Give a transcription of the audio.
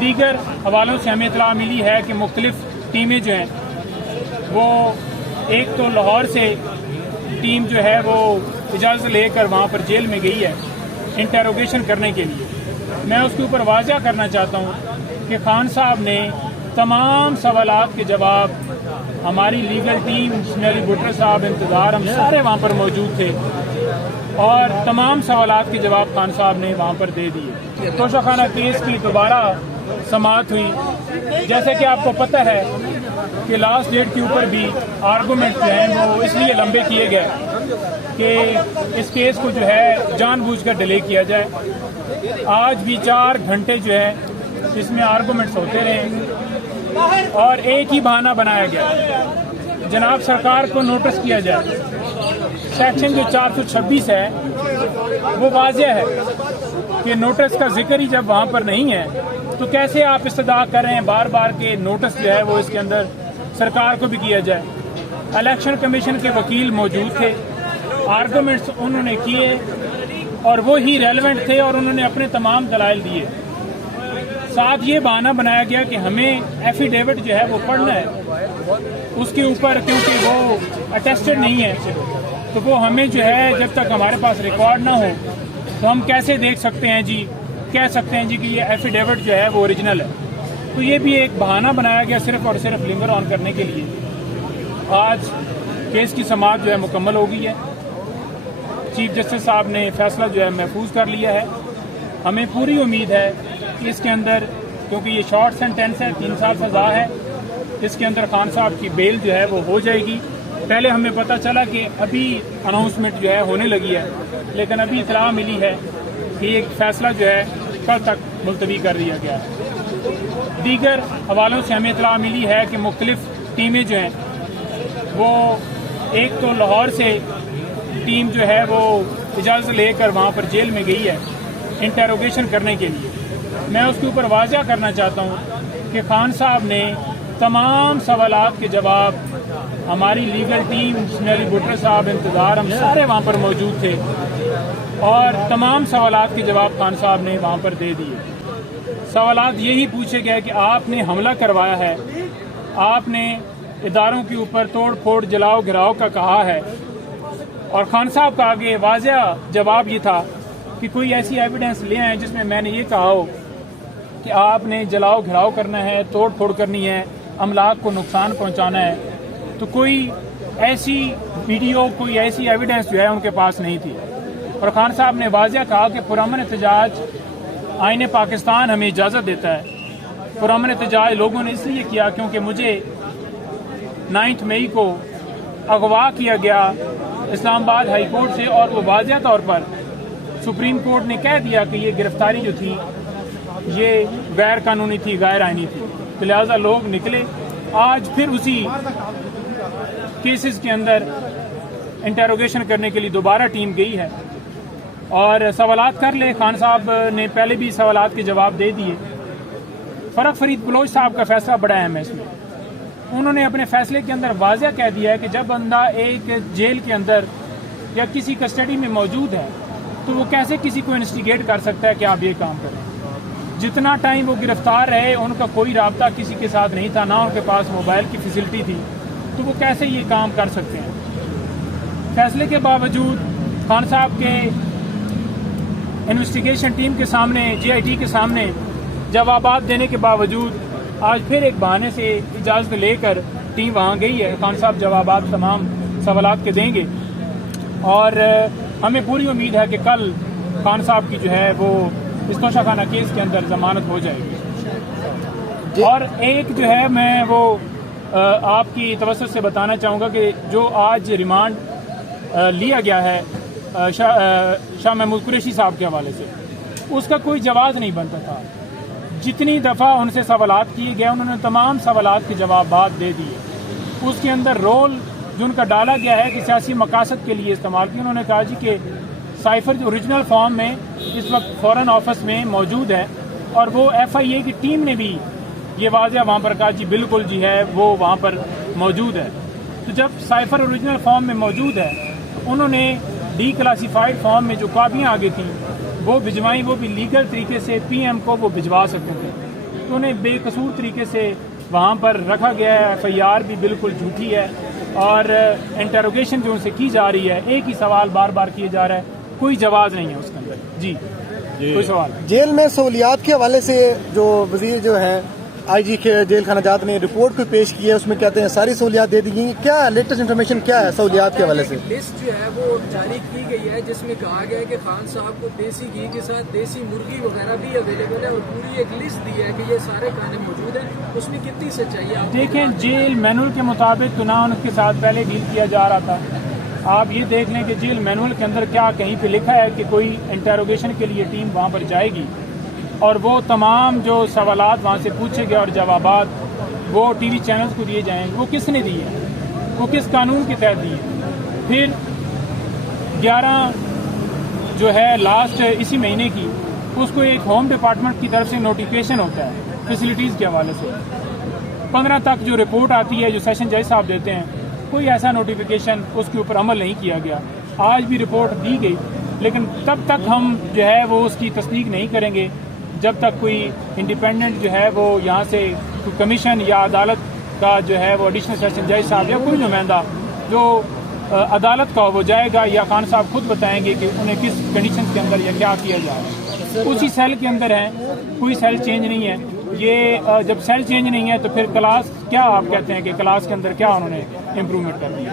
دیگر حوالوں سے ہمیں اطلاع ملی ہے کہ مختلف ٹیمیں جو ہیں وہ ایک تو لاہور سے ٹیم جو ہے وہ اجازت لے کر وہاں پر جیل میں گئی ہے انٹیروگیشن کرنے کے لیے۔ میں اس کے اوپر واضح کرنا چاہتا ہوں کہ خان صاحب نے تمام سوالات کے جواب، ہماری لیگل ٹیم اسمیلی بٹر صاحب، انتظار، ہم سارے وہاں پر موجود تھے اور تمام سوالات کے جواب خان صاحب نے وہاں پر دے دیے۔ توشہ خانہ کیس کی دوبارہ سماعت ہوئی۔ جیسے کہ آپ کو پتہ ہے کہ لاسٹ ڈیٹ کے اوپر بھی آرگومنٹ جو ہیں وہ اس لیے لمبے کیے گئے کہ اس کیس کو جو ہے جان بوجھ کر ڈیلے کیا جائے۔ آج بھی 4 گھنٹے جو ہے اس میں آرگومنٹس ہوتے رہے اور ایک ہی بہانہ بنایا گیا، جناب سرکار کو نوٹس کیا جائے۔ سیکشن جو 426 ہے وہ واضح ہے کہ نوٹس کا ذکر ہی جب وہاں پر نہیں ہے تو کیسے آپ استدعا کر رہے ہیں بار بار کہ نوٹس جو ہے وہ اس کے اندر سرکار کو بھی کیا جائے۔ الیکشن کمیشن کے وکیل موجود تھے، آرگومنٹس انہوں نے کیے اور وہی ریلیونٹ تھے اور انہوں نے اپنے تمام دلائل دیے۔ ساتھ یہ بہانہ بنایا گیا کہ ہمیں ایفیڈیوٹ جو ہے وہ پڑھنا ہے اس کے اوپر، کیونکہ وہ اٹیسٹڈ نہیں ہے تو وہ ہمیں جو ہے جب تک ہمارے پاس ریکارڈ نہ ہو تو ہم کیسے دیکھ سکتے ہیں جی، کہہ سکتے ہیں جی کہ یہ ایفیڈیوٹ جو ہے وہ اوریجنل ہے۔ تو یہ بھی ایک بہانہ بنایا گیا صرف اور صرف لنگر آن کرنے کے لیے۔ آج کیس کی سماعت جو ہے مکمل ہو گئی ہے، چیف جسٹس صاحب نے فیصلہ جو ہے محفوظ کر لیا ہے۔ ہمیں پوری امید ہے کہ اس کے اندر، کیونکہ یہ شارٹ سینٹینس ہے، 3 سال سزا ہے، اس کے اندر خان صاحب کی بیل جو ہے وہ ہو جائے گی۔ پہلے ہمیں پتہ چلا کہ ابھی اناؤنسمنٹ جو ہے ہونے لگی ہے، لیکن ابھی اطلاع ملی ہے کہ یہ فیصلہ جو ہے کل تک ملتوی کر دیا گیا ہے۔ دیگر حوالوں سے ہمیں اطلاع ملی ہے کہ مختلف ٹیمیں جو ہیں وہ ایک تو لاہور سے ٹیم جو ہے وہ اجازت لے کر وہاں پر جیل میں گئی ہے انٹیروگیشن کرنے کے لیے۔ میں اس کے اوپر واضح کرنا چاہتا ہوں کہ خان صاحب نے تمام سوالات کے جواب، ہماری لیگل ٹیم اسمیلی بٹر صاحب، انتظار، ہم سارے وہاں پر موجود تھے اور تمام سوالات کے جواب خان صاحب نے وہاں پر دے دیے۔ سوالات یہی پوچھے گئے کہ آپ نے حملہ کروایا ہے، آپ نے اداروں کے اوپر توڑ پھوڑ، جلاؤ گھراؤ کا کہا ہے، اور خان صاحب کا آگے واضح جواب یہ تھا کہ کوئی ایسی ایویڈنس لے آئیں جس میں میں نے یہ کہا ہو کہ آپ نے جلاؤ گھراؤ کرنا ہے، توڑ پھوڑ کرنی ہے، املاک کو نقصان پہنچانا ہے۔ تو کوئی ایسی ویڈیو، کوئی ایسی ایویڈنس جو ہے ان کے پاس نہیں تھی، اور خان صاحب نے واضح کہا کہ پرامن احتجاج آئین پاکستان ہمیں اجازت دیتا ہے۔ پرامن احتجاج لوگوں نے اس لیے کیا کیونکہ مجھے 9 مئی کو اغوا کیا گیا اسلام آباد ہائی کورٹ سے، اور وہ واضح طور پر سپریم کورٹ نے کہہ دیا کہ یہ گرفتاری جو تھی یہ غیر قانونی تھی، غیر آئینی تھی، تو لہٰذا لوگ نکلے۔ آج پھر اسی کیسز کے اندر انٹیروگیشن کرنے کے لیے دوبارہ ٹیم گئی ہے اور سوالات کر لے۔ خان صاحب نے پہلے بھی سوالات کے جواب دے دیے۔ فرق فرید بلوچ صاحب کا فیصلہ بڑا اہم ہے اس میں۔ انہوں نے اپنے فیصلے کے اندر واضح کہہ دیا ہے کہ جب بندہ ایک جیل کے اندر یا کسی کسٹڈی میں موجود ہے تو وہ کیسے کسی کو انویسٹیگیٹ کر سکتا ہے کہ آپ یہ کام کریں۔ جتنا ٹائم وہ گرفتار رہے ان کا کوئی رابطہ کسی کے ساتھ نہیں تھا، نہ ان کے پاس موبائل کی فیسلٹی تھی، تو وہ کیسے یہ کام کر سکتے ہیں۔ فیصلے کے باوجود خان صاحب کے انویسٹیگیشن ٹیم کے سامنے، جے آئی ٹی کے سامنے جوابات دینے کے باوجود آج پھر ایک بہانے سے اجازت لے کر ٹیم وہاں گئی ہے۔ خان صاحب جوابات تمام سوالات کے دیں گے اور ہمیں پوری امید ہے کہ کل خان صاحب کی جو ہے وہ اس توشہ خانہ کیس کے اندر ضمانت ہو جائے گی۔ اور ایک جو ہے میں وہ آپ کی توسط سے بتانا چاہوں گا کہ جو آج ریمانڈ لیا گیا ہے شاہ محمود قریشی صاحب کے حوالے سے، اس کا کوئی جواز نہیں بنتا تھا۔ جتنی دفعہ ان سے سوالات کیے گئے انہوں نے تمام سوالات کے جوابات دے دیے۔ اس کے اندر رول جو ان کا ڈالا گیا ہے کہ سیاسی مقاصد کے لیے استعمال کی۔ انہوں نے کہا جی کہ سائفر جو اوریجنل فارم میں اس وقت فورن آفس میں موجود ہے، اور وہ ایف آئی اے کی ٹیم نے بھی یہ واضح وہاں پر کہا جی بالکل جی ہے، وہ وہاں پر موجود ہے۔ تو جب سائفر اوریجنل فارم میں موجود ہے، انہوں نے ڈی کلاسیفائڈ فارم میں جو کاپیاں آگے تھیں وہ بھجوائیں، وہ بھی لیگل طریقے سے پی ایم کو وہ بھجوا سکتے تھے۔ تو انہیں بے قصور طریقے سے وہاں پر رکھا گیا ہے. FIR بھی بالکل جھوٹی ہے اور انٹروگیشن جو ان سے کی جا رہی ہے ایک ہی سوال بار بار کیے جا رہا ہے, کوئی جواز نہیں ہے اس کے اندر. جی کوئی سوال؟ جیل میں سہولیات کے حوالے سے جو وزیر جو ہیں آئی جی جیل خانہ جات نے رپورٹ کو پیش کی ہے, اس میں کہتے ہیں ساری سہولیات دے دی گئی. کیا لیٹسٹ انفارمیشن کیا ہے سہولیات کے حوالے سے؟ لسٹ جو ہے وہ جاری کی گئی ہے جس میں کہا گیا ہے کہ خان صاحب کو دیسی گھی کے ساتھ دیسی مرغی وغیرہ بھی اویلیبل ہے, اور پوری ایک لسٹ دی ہے کہ یہ سارے کھانے موجود ہیں. اس میں کتنی سچائی ہے؟ دیکھیں جیل مینول کے مطابق تو نہ ان کے ساتھ پہلے ڈیل کیا جا رہا تھا. آپ یہ دیکھ لیں کہ جیل مینول کے اندر کیا کہیں پہ لکھا ہے کہ کوئی انٹروگیشن کے لیے ٹیم وہاں پر جائے گی اور وہ تمام جو سوالات وہاں سے پوچھے گئے اور جوابات وہ ٹی وی چینلز کو دیے جائیں. وہ کس نے دیے, وہ کس قانون کے تحت دیے؟ پھر 11 جو ہے لاسٹ اسی مہینے کی اس کو ایک ہوم ڈپارٹمنٹ کی طرف سے نوٹیفیکیشن ہوتا ہے فیسلٹیز کے حوالے سے. 15 تک جو رپورٹ آتی ہے جو سیشن جج صاحب دیتے ہیں, کوئی ایسا نوٹیفیکیشن اس کے اوپر عمل نہیں کیا گیا. آج بھی رپورٹ دی گئی لیکن تب تک ہم جو ہے وہ اس کی تصدیق نہیں کریں گے جب تک کوئی انڈیپینڈنٹ جو ہے وہ یہاں سے کمیشن یا عدالت کا جو ہے وہ ایڈیشنل سیشن جج صاحب یا کوئی نمائندہ جو عدالت کا وہ جائے گا, یا خان صاحب خود بتائیں گے کہ انہیں کس کنڈیشن کے اندر یا کیا کیا جا رہا ہے. اسی سیل کے اندر ہیں, کوئی سیل چینج نہیں ہے. یہ جب سیل چینج نہیں ہے تو پھر کلاس کیا آپ کہتے ہیں کہ کلاس کے اندر کیا انہوں نے امپروومنٹ کر دی ہے؟